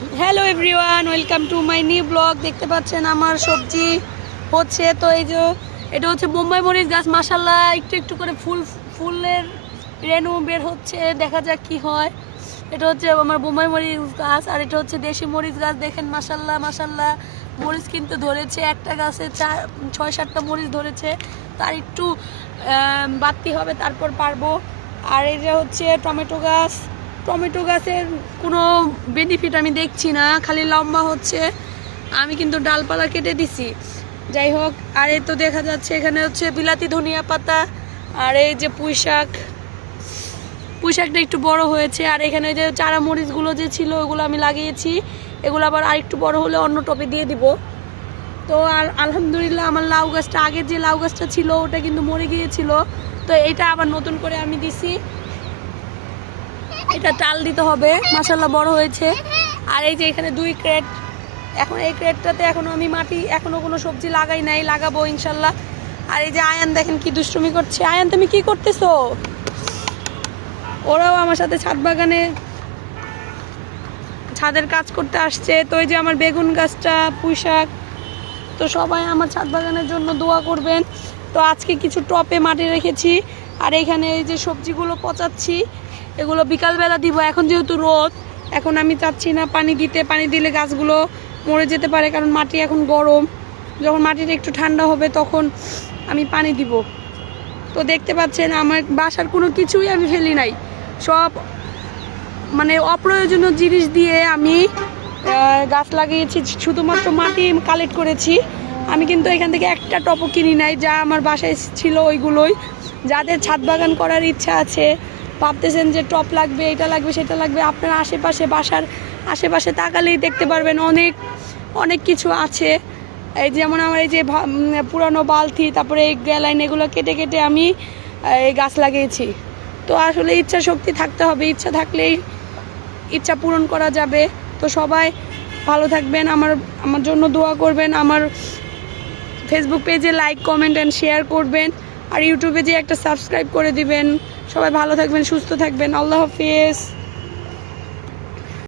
Hello everyone, welcome to my new blog. দেখতে পাচ্ছেন আমার সবজি হচ্ছে। তো এই যে এটা হচ্ছে বোম্বাই মরিচ গাছ, মাশাল্লাহ একটু একটু করে ফুলের রেণু বের হচ্ছে, দেখা যাক কি হয়। এটা হচ্ছে আমার বোম্বাই মরিচ গাছ, আর এটা হচ্ছে দেশি মরিচ গাছ। দেখেন মাশাল্লাহ মাশাল্লাহ মরিচ কিন্তু ধরেছে, একটা গাছে 6-7টা মরিচ ধরেছে। তার একটু বাড়তি হবে, তারপর পারবো। আর এই যে হচ্ছে টমেটো গাছ, টমেটো গাছের কোনো বেনিফিট আমি দেখছি না, খালি লম্বা হচ্ছে। আমি কিন্তু ডালপালা কেটে দিছি, যাই হোক। আর এই তো দেখা যাচ্ছে এখানে হচ্ছে বিলাতি ধনিয়া পাতা, আর এই যে পুঁই শাকটা একটু বড় হয়েছে। আর এখানে যে চারা মরিচগুলো যে ছিল ওগুলো আমি লাগিয়েছি, এগুলো আবার আরেকটু বড় হলে অন্য টবে দিয়ে দিব। তো আর আলহামদুলিল্লাহ আমার লাউ গাছটা, আগের যে লাউ গাছটা ছিল ওটা কিন্তু মরে গিয়েছিল, তো এটা আবার নতুন করে আমি দিছি। এটা টাল দিতে হবে, মাশাল্লাহ বড় হয়েছে। আর এই যে এখানে 2 ক্রেট, এখন এই ক্রেটটাতে এখনো আমি মাটি, এখনো কোনো সবজি লাগাই নাই, লাগাবো ইনশাল্লাহ। আর এই যে আয়ান দেখেন কি দুষ্টুমি করছে। আয়ান তুমি কি করতেছো? ওরাও আমার সাথে ছাদের কাজ করতে আসছে। তো এই যে আমার বেগুন গাছটা, পুঁই শাক, তো সবাই আমার ছাদ বাগানের জন্য দোয়া করবেন। তো আজকে কিছু টপে মাটি রেখেছি, আর এখানে এই যে সবজিগুলো পচাচ্ছি, এগুলো বিকালবেলা দিব। এখন যেহেতু রোদ, এখন আমি চাচ্ছি না পানি দিতে, পানি দিলে গাছগুলো মরে যেতে পারে, কারণ মাটি এখন গরম। যখন মাটিটা একটু ঠান্ডা হবে তখন আমি পানি দিব। তো দেখতে পাচ্ছেন আমার বাসার কোনো কিছুই আমি ফেলি নাই, সব মানে অপ্রয়োজনীয় জিনিস দিয়ে আমি গাছ লাগিয়েছি, শুধুমাত্র মাটি কালেক্ট করেছি। আমি কিন্তু এখান থেকে একটা টপও কিনি নাই, যা আমার বাসায় ছিল ওইগুলোই। যাদের ছাদ বাগান করার ইচ্ছা আছে, ভাবতেছেন যে টপ লাগবে, এটা লাগবে, সেটা লাগবে, আপনার বাসার আশেপাশে তাকালেই দেখতে পারবেন অনেক অনেক কিছু আছে। এই যেমন আমার এই যে পুরানো বালতি, তারপরে এই গ্যালাইন, এগুলো কেটে কেটে আমি এই গাছ লাগিয়েছি। তো আসলে ইচ্ছা শক্তি থাকতে হবে, ইচ্ছা থাকলেই ইচ্ছা পূরণ করা যাবে। তো সবাই ভালো থাকবেন, আমার জন্য দোয়া করবেন, আমার ফেসবুক পেজে লাইক, কমেন্ট অ্যান্ড শেয়ার করবেন, আর ইউটিউবে যে একটা সাবস্ক্রাইব করে দিবেন। সবাই ভালো থাকবেন, সুস্থ থাকবেন। আল্লাহ হাফিজ।